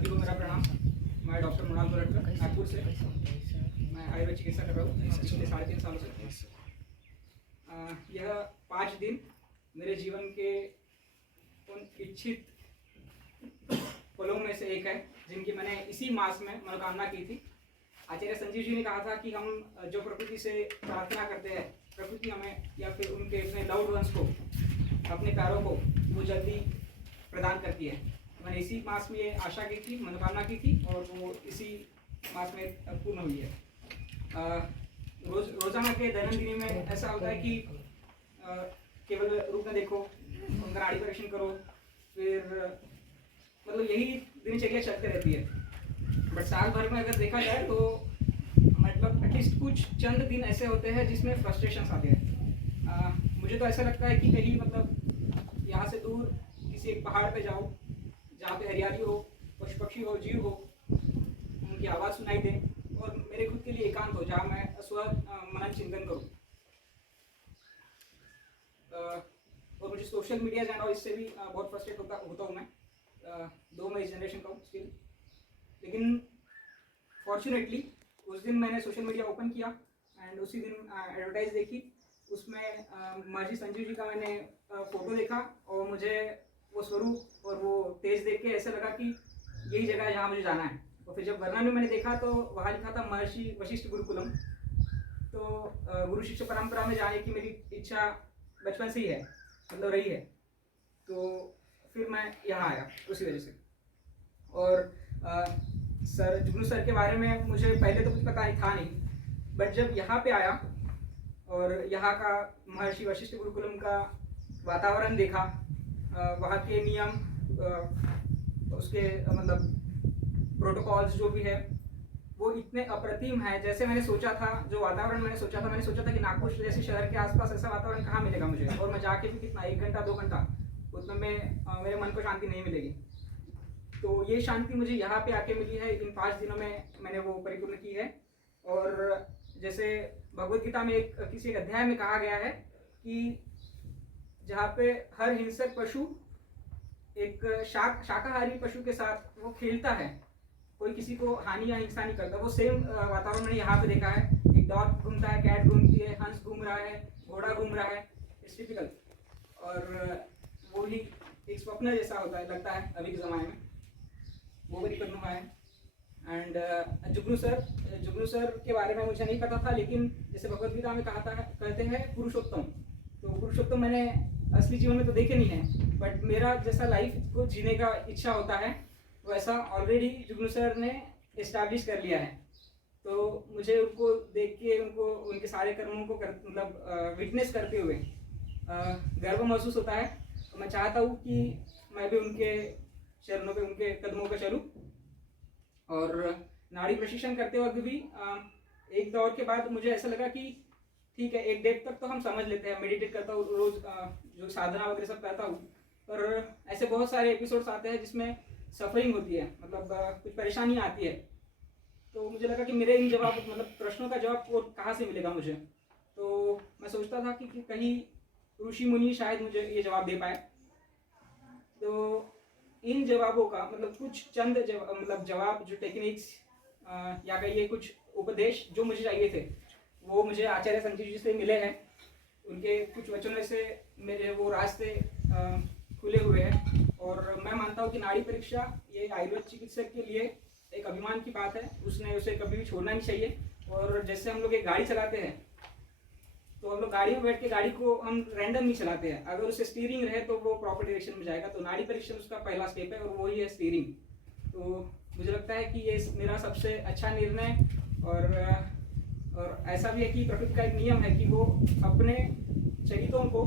सभी को मेरा प्रणाम। मैं डॉक्टर मृणाल गोरटकर नागपुर से। मैं आयुर्वेद चिकित्सा कर रहा हूँ पिछले 3.5 सालों से। यह 5 दिन मेरे जीवन के उन इच्छित पलों में से एक है जिनकी मैंने इसी मास में मनोकामना की थी। आचार्य संजीव जी ने कहा था कि हम जो प्रकृति से प्रार्थना करते हैं, प्रकृति हमें या फिर उनके अपने लव्ड वंस को, अपने प्यारों को वो जल्दी प्रदान करती है। मैंने इसी मास में ये आशा की थी, मनोकामना की थी और वो इसी मास में पूर्ण हुई है। रोजाना के दैनंदिनी में ऐसा होता है कि केवल रूप में देखो, उनका नाड़ी परीक्षण करो, फिर मतलब यही दिनचर्या चलते रहती है। बट साल भर में अगर देखा जाए तो मतलब एटलीस्ट कुछ चंद दिन ऐसे होते हैं जिसमें फ्रस्ट्रेशन आते हैं। मुझे तो ऐसा लगता है कि कहीं मतलब यहाँ से दूर किसी एक पहाड़ पे जाओ जहाँ पे हरियाली हो, पशु पक्षी हो, जीव हो, उनकी आवाज़ सुनाई दे और मेरे खुद के लिए एकांत हो जहाँ मैं स्व मनन चिंतन करूँ। और मुझे सोशल मीडिया जाना और इससे भी बहुत फ्रस्ट्रेट होता हूँ मैं। दो मैं इस जनरेशन का हूँ स्टिल, लेकिन फॉर्चुनेटली उस दिन मैंने सोशल मीडिया ओपन किया एंड उसी दिन एडवर्टाइज देखी। उसमें महर्षि संजीव जी का मैंने फोटो देखा और मुझे वो स्वरूप और वो तेज देख के ऐसा लगा कि यही जगह है जहाँ मुझे जाना है। और फिर जब वर्णन में मैंने देखा तो वहाँ लिखा था महर्षि वशिष्ठ गुरुकुलम। तो गुरु शिष्य परंपरा में जाने की मेरी इच्छा बचपन से ही है, मतलब रही है। तो फिर मैं यहाँ आया उसी वजह से। और सर जुगनू सर के बारे में मुझे पहले तो कुछ पता ही था नहीं, बट जब यहाँ पे आया और यहाँ का महर्षि वशिष्ठ गुरुकुलम का वातावरण देखा, वहाँ के नियम, उसके मतलब प्रोटोकॉल्स जो भी है वो इतने अप्रतिम है जैसे मैंने सोचा था। जो वातावरण मैंने सोचा था कि नागपुर जैसे शहर के आसपास ऐसा वातावरण कहाँ मिलेगा मुझे। और मैं जाके भी कितना 1 घंटा 2 घंटा उतना में मेरे मन को शांति नहीं मिलेगी। तो ये शांति मुझे यहाँ पे आके मिली है। इन 5 दिनों में मैंने वो परिपूर्ण की है। और जैसे भगवद गीता में किसी एक अध्याय में कहा गया है कि जहाँ पे हर हिंसक पशु एक शाकाहारी पशु के साथ वो खेलता है, कोई किसी को हानि या हिंसा नहीं करता, वो सेम वातावरण मैंने यहाँ पे देखा है। एक डॉग घूमता है, कैट घूमती है, हंस घूम रहा है, घोड़ा घूम रहा है, इट्स टिपिकल। और वो ही एक स्वप्न जैसा होता है, लगता है अभी के ज़माने में, वो परिपूर्ण हुआ है। एंड जुगनू सर के बारे में मुझे नहीं पता था, लेकिन जैसे भगवद गीता में कहते हैं पुरुषोत्तम। तो पुरुषोत्तम मैंने असली जीवन में तो देखे नहीं है, बट मेरा जैसा लाइफ को जीने का इच्छा होता है वैसा ऑलरेडी जुगनू सर ने इस्टेब्लिश कर लिया है। तो मुझे उनको देख के, उनके सारे कर्मों को मतलब विटनेस करते हुए गर्व महसूस होता है। तो मैं चाहता हूँ कि मैं भी उनके चरणों पे, उनके कदमों पे चलूँ। और नाड़ी प्रशिक्षण करते वक्त भी एक दौर के बाद मुझे ऐसा लगा कि ठीक है, एक डेट तक तो हम समझ लेते हैं, मेडिटेट करता हूँ रोज, जो साधना वगैरह सब करता हूँ, पर ऐसे बहुत सारे एपिसोड्स आते हैं जिसमें सफरिंग होती है, मतलब कुछ परेशानी आती है। तो मुझे लगा कि मेरे इन जवाब, मतलब प्रश्नों का जवाब वो कहाँ से मिलेगा मुझे। तो मैं सोचता था कि कहीं ऋषि मुनि शायद मुझे ये जवाब दे पाए। तो इन जवाबों का मतलब कुछ चंद जवाब, जो टेक्निक्स या कहिए कुछ उपदेश जो मुझे चाहिए थे, वो मुझे आचार्य संजीव जी से मिले हैं। उनके कुछ वचनों से मेरे वो रास्ते खुले हुए हैं। और मैं मानता हूँ कि नाड़ी परीक्षा ये आयुर्वेद चिकित्सक के लिए एक अभिमान की बात है। उसे कभी भी छोड़ना नहीं चाहिए। और जैसे हम लोग एक गाड़ी चलाते हैं तो हम लोग गाड़ी में बैठ के गाड़ी को हम रैंडम नहीं चलाते हैं, अगर उसे स्टीयरिंग रहे तो वो प्रॉपर डायरेक्शन में जाएगा। तो नाड़ी परीक्षण उसका पहला स्टेप है और वही है स्टीयरिंग। तो मुझे लगता है कि ये मेरा सबसे अच्छा निर्णय। और ऐसा भी है कि प्रकृति का एक नियम है कि वो अपने चरित्रों को,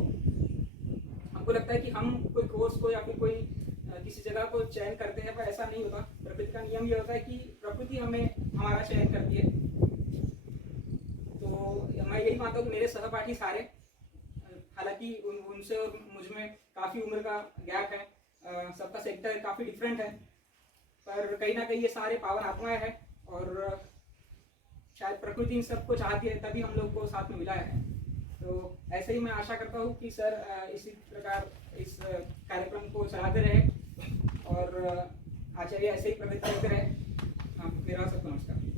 हमको लगता है कि हम कोई कोर्स को या फिर कोई किसी जगह को चयन करते हैं, पर ऐसा नहीं होता। प्रकृति का नियम ये होता है कि प्रकृति हमारा चयन करती है। तो मैं यही मानता हूँ कि मेरे सहपाठी सारे, हालांकि उनसे और मुझ में काफ़ी उम्र का गैप है, सबका सेक्टर काफ़ी डिफरेंट है, पर कहीं ना कहीं ये सारे पावन आत्माएं हैं और शायद प्रकृति इन सबको चाहती है, तभी हम लोग को साथ में मिला है। तो ऐसे ही मैं आशा करता हूँ कि सर इसी प्रकार इस कार्यक्रम को चलाते रहे और आचार्य ऐसे ही प्रगति करते रहे। मेरा सबको नमस्कार।